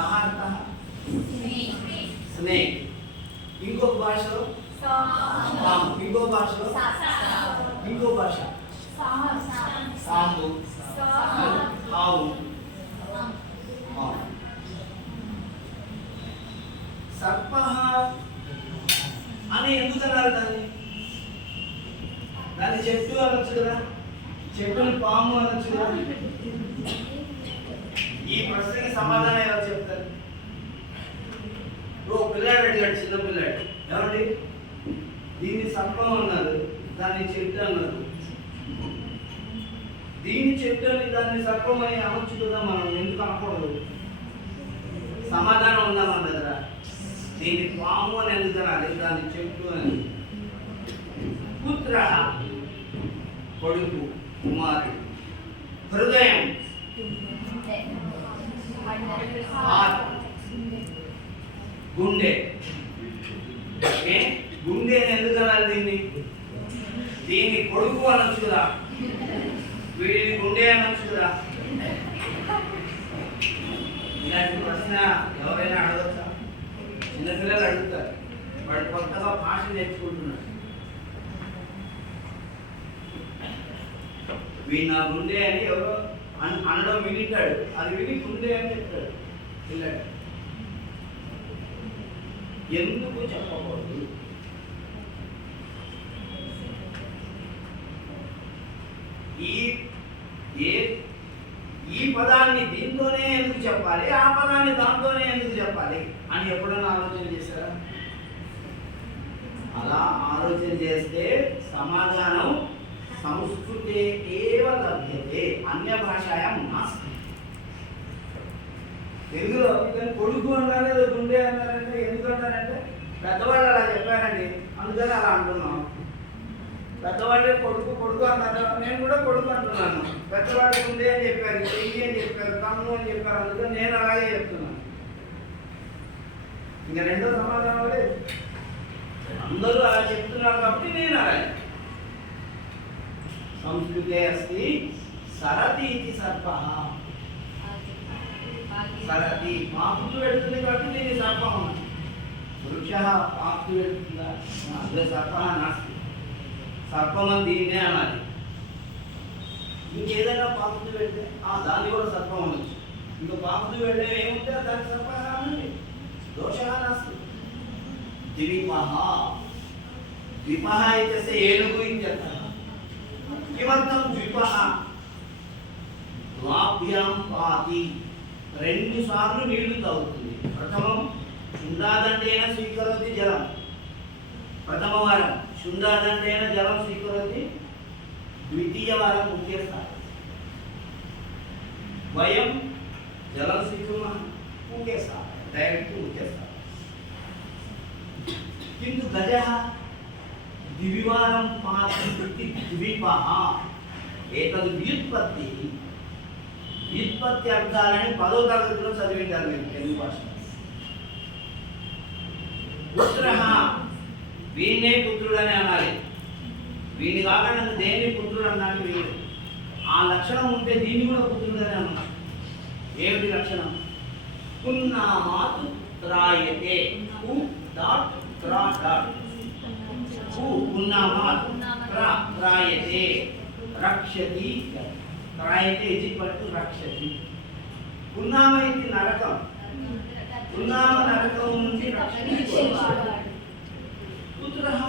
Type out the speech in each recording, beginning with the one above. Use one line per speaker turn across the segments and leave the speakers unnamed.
అర్థః snake. ఇంకొక భాషలో? ఇంకో భాషలో? ఇంకో భాష? సాంబు. ఆవు. సర్ప అని ఎందుకు అన్నారు దాన్ని? దాన్ని చెట్టు అనొచ్చు కదా. చెట్టుని పాము అనొచ్చు కదా. ఈ ప్రశ్నకి సమాధానం ఎవరు చెప్తారు? ఓ పిల్లాడు అడిగాడు చిన్న పిల్లాడు. ఏమండి? దీన్ని సర్పం అన్నారు దాన్ని చెట్టు అన్నారు. దీన్ని చెట్టు అని దాన్ని సర్పం అని అనొచ్చు మనం ఎందుకు అనకూడదు? సమాధానం ఉందా మన దగ్గర? దీన్ని పాము అని ఎందుకు అనాలి దాన్ని చెట్టు అని. పుత్ర కొడుకు కుమారుడు. హృదయం. హార్ట్ గుండె. ఓకే గుండె అని ఎందుకు అనాలి దీన్ని? దీన్ని కొడుకు అనొచ్చు కదా. వీడిని గుండె అనొచ్చు కదా. ఇలాంటి ప్రశ్న ఎవరైనా అడగచ్చా? చిన్నపిల్లలు అడుగుతారు. వాడు కొత్తగా భాష నేర్చుకుంటున్నాడు. వీడు నా గుండె అని ఎవరో అని అనడం వినిట్టాడు అది విని ముందే అని చెప్తాడు. వెళ్ళాడు ఎందుకు చెప్పకూడదు? ఈ ఏ ఈ పదాన్ని దీంతోనే ఎందుకు చెప్పాలి? ఆ పదాన్ని దాంతోనే ఎందుకు చెప్పాలి? అని ఎప్పుడైనా ఆలోచన చేశారా? అలా ఆలోచన చేస్తే సమాధానం సంస్కృతే ఏవ లభ్యతే అన్య భాషాయాం నాస్తి. తెలుగులో ఇతను కొడుకు అన్నారు ఏదో గుండె అన్నారంటే ఎందుకు అన్నారంటే పెద్దవాళ్ళు అలా చెప్పారండి. అందుకని అలా అంటున్నాం. పెద్దవాళ్ళే కొడుకు కొడుకు అన్నారు నేను కూడా కొడుకు అంటున్నాను. పెద్దవాళ్ళు గుండె అని చెప్పారు చెయ్యి అని చెప్పారు కన్ను అని చెప్పారు. అందుకని నేను అలాగే చెప్తున్నాను. ఇంకా రెండో సమాధానం లేదు. అందరూ అలా చెప్తున్నారు కాబట్టి నేను అలాగే. సంస్కృతే అస్తి సరతి ఇది సర్ప సరతి పాకుతూ వెళ్తుంది కాబట్టి దీన్ని సర్పం అన్నాను. వృక్ష పాకుతూ వెళ్తుందా అదే సర్ప నాస్తి సర్పం అని దీన్నే అనాలి ఇంకేదైనా పాకుతూ వెళ్తే ఆ దాన్ని కూడా సర్పం అనొచ్చు ఇంకా పాకుతూ వెళ్ళే ఏముంటే దానికి సర్ప అనండి దోష నాస్తి ద్వీపः ద్వీపः इत्यस्य ఏనుగు ఇత్యర్థः किमर्थं ద్వీపः ద్వాభ్యాం పాతి రెండు సార్లు నీళ్లు తాగుతుంది ప్రథమం శుందాదండేన స్వీకరోతి జలం ప్రథమ వారం శుందాదండేన జలం స్వీకరోతి ద్వితీయ వారం ముఖ్యస్థ వయం జలం స్వీకుర్మः ముఖ్యస్థ డైరెక్ట్ ముఖ్యస్థ किन्तु गजः ద్వివారం పాతి ద్వీపహ ఏతద్ వ్యుత్పత్తి వ్యుత్పత్తి అర్థాలని పదో తరగతిలో చదివేటారు మీరు తెలుగు భాష పుత్ర వీణే పుత్రుడని అనాలి. వీణి కాకుండా దేని పుత్రుడు అన్నాడు వీడు? ఆ లక్షణం ఉంటే దీన్ని కూడా పుత్రుడని అన్నాడు. ఏమిటి లక్షణం? పున్నామాతు త్రాయతే. డాట్ త్రా డాట్. కు పున్నామాత్ త్రా త్రాయతే రక్షతి త్రాయతే ఇది పట్టు రక్షతి పున్నామ ఇది నరకం పున్నామ నరకం నుంచి రక్షించుకోవచ్చు పుత్రः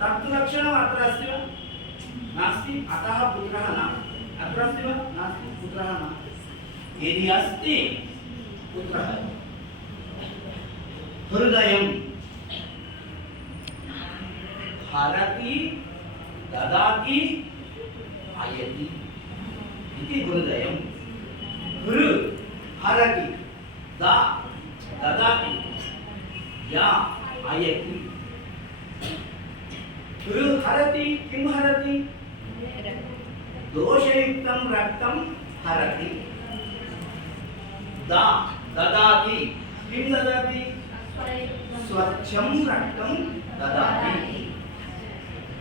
तत्तु लक्षणम् अत्र अस्ति वा नास्ति अतः पुत्रः न अत्र अस्ति वा नास्ति पुत्रः न यदि अस्ति पुत्रः हृदयं हरति ददाति आयति इति हृदयं हृ हरति दा ददाति या आयति। हृ हरति किं हरति? दोषयुक्तं रक्तं हरति। दा ददाति किं ददाति? स्वच्छं रक्तं ददाति।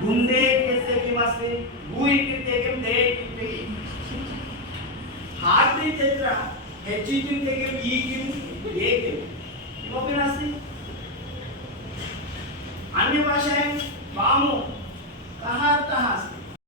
ಗುಂದೇಕೆಸೆಗಿಮಸಿ ಗೂಯಿಕಿಂತೆಗೆಂದೇಕಿಂತೆಗಿ ಹಾರ್ದಿ ಚಂದ್ರ ಹೆಚ್ಚಿಕಿಂತೆಗೆಂ ಈಗಿಂ ಏಕಿಂ किमपि नास्ति अन्यभाषायां वामो कः अर्थः अस्ति